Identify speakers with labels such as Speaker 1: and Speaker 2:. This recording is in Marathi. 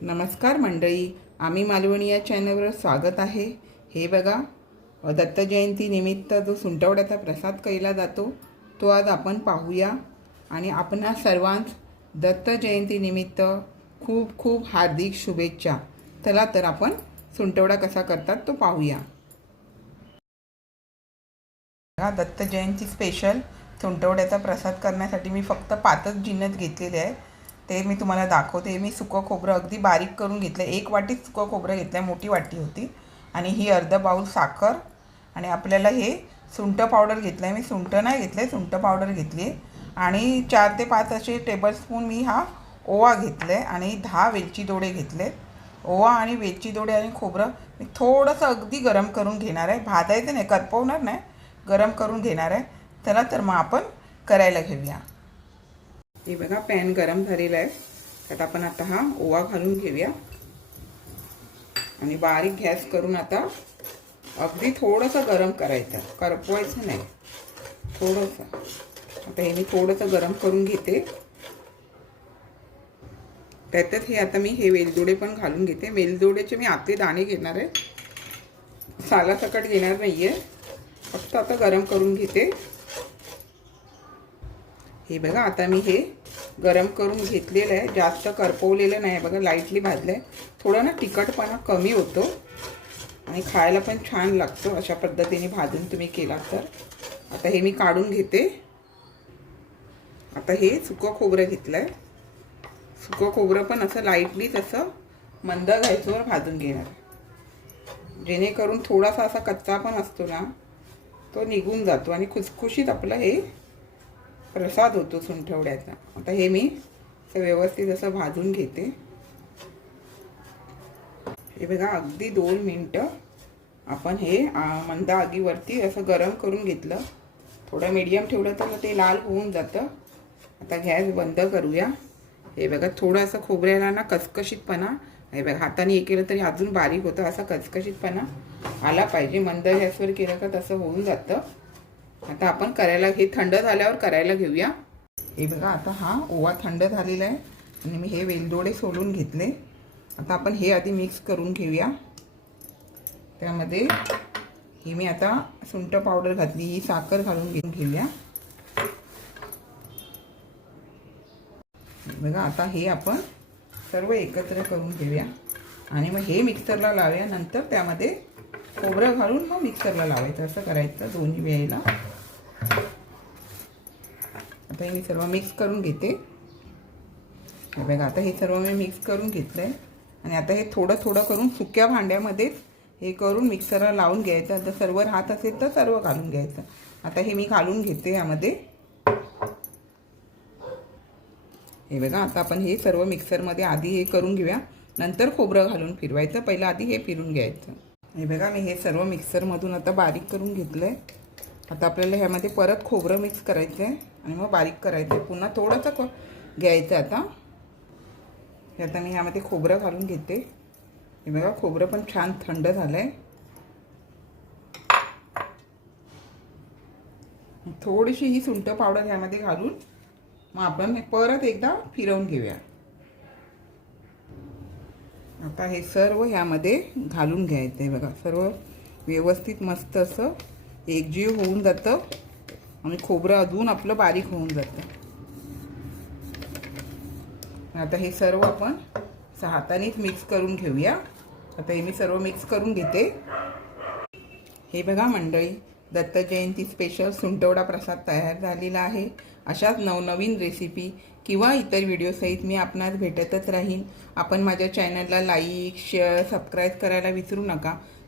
Speaker 1: नमस्कार मंडळी आम्ही मालवणी या चॅनलवर स्वागत आहे. हे बघा दत्त जयंतीनिमित्त जो सुंटवड्याचा प्रसाद केला जातो तो आज आपण पाहूया. आणि आपणा सर्वांस दत्त जयंतीनिमित्त खूप खूप हार्दिक शुभेच्छा. चला तर आपण सुंटवडा कसा करतात तो पाहूया. हा दत्त जयंती स्पेशल सुंटवड्याचा प्रसाद करण्यासाठी मी फक्त पाचच जिन्नस घेतलेले आहे. ते मी तुम्हाला दाखवते. मी सुकं खोबरं अगदी बारीक करून घेतलं. एक वाटीच सुकं खोबरं घेतलं मोठी वाटी होती. आणि ही अर्ध बाऊल साखर आणि आपल्याला हे सुंठ पावडर घेतलं आहे मी सुंठ नाही घेतलं आहे सुंठ पावडर घेतली आहे. आणि चार ते पाच असे टेबलस्पून मी हा ओवा घेतला आहे आणि दहा वेलची दोडे घेतले ओवा आणि वेलची दोडे आणि खोबरं मी थोडंसं अगदी गरम करून घेणार आहे. भाजायचं नाही करपवणार नाही. गरम करून घेणार आहे. चला तर मग आपण करायला घेऊया. हे बघा पॅन गरम झालेला आहे. त्यात आपण आता हा ओवा घालून घेऊया. आणि बारीक गॅस करून आता अगदी थोडंसं गरम करायचं. करपवायचं नाही. थोडंसं. आता हे मी थोडंसं गरम करून घेते. त्याच्यात हे आता मी हे वेलदोडे पण घालून घेते. वेलदोडेचे मी आते दाणे घेणार आहे. सालासकट घेणार नाही आहे फक्त आता गरम करून घेते. हे बघा आता मी हे गरम करून घेतलेलं आहे. जास्त करपवलेलं नाही बघा लाईटली भाजलं आहे थोडं ना तिखटपणा कमी होतो. आणि खायला पण छान लागतो. अशा पद्धतीने भाजून तुम्ही केला तर. आता हे मी काढून घेते. आता हे सुकं खोबरं घेतलं आहे सुकं खोबरं पण असं लाईटलीच असं मंद घ्यायचं भाजून घेणार जेणेकरून थोडासा असा कच्चा पण असतो ना तो निघून जातो. आणि खुसखुशीत आपलं हे प्रसाद होतो सुंठवड्याचा. आता हे मी असं व्यवस्थित असं भाजून घेते. हे बघा अगदी दोन मिनटं आपण हे मंद आगीवरती असं गरम करून घेतलं. थोडं मीडियम ठेवलं तर ते लाल होऊन जातं. आता गॅस बंद करूया. हे बघा थोडं असं खोबऱ्याला ना कचकशीतपणा हे बघा हाताने हे केलं तरी अजून बारीक होतं. असा कचकशीतपणा आला पाहिजे. मंद गॅसवर केलं का तसं होऊन जातं. आता आपण करायला हे थंड झाल्यावर करायला घेऊया. हे बघा आता हा ओवा थंड झालेला आहे. आणि मी हे वेलदोडे सोलून घेतले. आता आपण हे आधी मिक्स करून घेऊया. त्यामध्ये ही मी आता सुंठ पावडर घातली ही साखर घालून घेऊन घेऊया. बघा आता हे आपण सर्व एकत्र करून घेऊया. आणि मग हे मिक्सरला लावूया नंतर त्यामध्ये खोबरं घालून मग मिक्सरला लावायचं. असं करायचं दोन्ही वेळेला. आता हे मी सर्व मिक्स करून घेते. हे बघा आता हे सर्व मी मिक्स करून घेतलं आहे आणि आता हे थोडं थोडं करून सुक्या भांड्यामध्येच हे करून मिक्सरला लावून घ्यायचं. आता सर्व राहत असेल तर सर्व घालून घ्यायचं. आता हे मी घालून घेते यामध्ये. हे बघा आता आपण हे सर्व मिक्सरमध्ये आधी हे करून घेऊया. नंतर खोबरं घालून फिरवायचं. पहिलं आधी हे फिरून घ्यायचं. हे बघा मी हे सर्व मिक्सरमधून आता बारीक करून घेतलं आहे आता आपल्याला ह्यामध्ये परत खोबरं मिक्स करायचं आहे आणि मग बारीक करायचं. आहे पुन्हा थोडंसं क घ्यायचं आता. हे आता मी ह्यामध्ये खोबरं घालून घेते. हे बघा खोबरं पण छान थंड झालं आहे थोडीशी ही सुंठ पावडर ह्यामध्ये घालून मग आपण परत एकदा फिरवून घेऊया. आता हे सर्व ह्यामध्ये घालून घ्यायचं आहे बघा. सर्व व्यवस्थित मस्त असं एकजीव होऊन जातं. आणि खोबरं अजून आपलं बारीक होऊन जातं. आता हे सर्व आपण हातानेच मिक्स करून घेऊया. आता हे मी सर्व मिक्स करून घेते. हे बघा मंडळी दत्त जयंती स्पेशल सुंटवडा प्रसाद तयार झालेला आहे. अशाच नवनवीन रेसिपी किंवा इतर व्हिडिओसहित मी आपणास भेटतच राहीन. आपण माझ्या चॅनलला लाईक शेअर सबस्क्राईब करायला विसरू नका.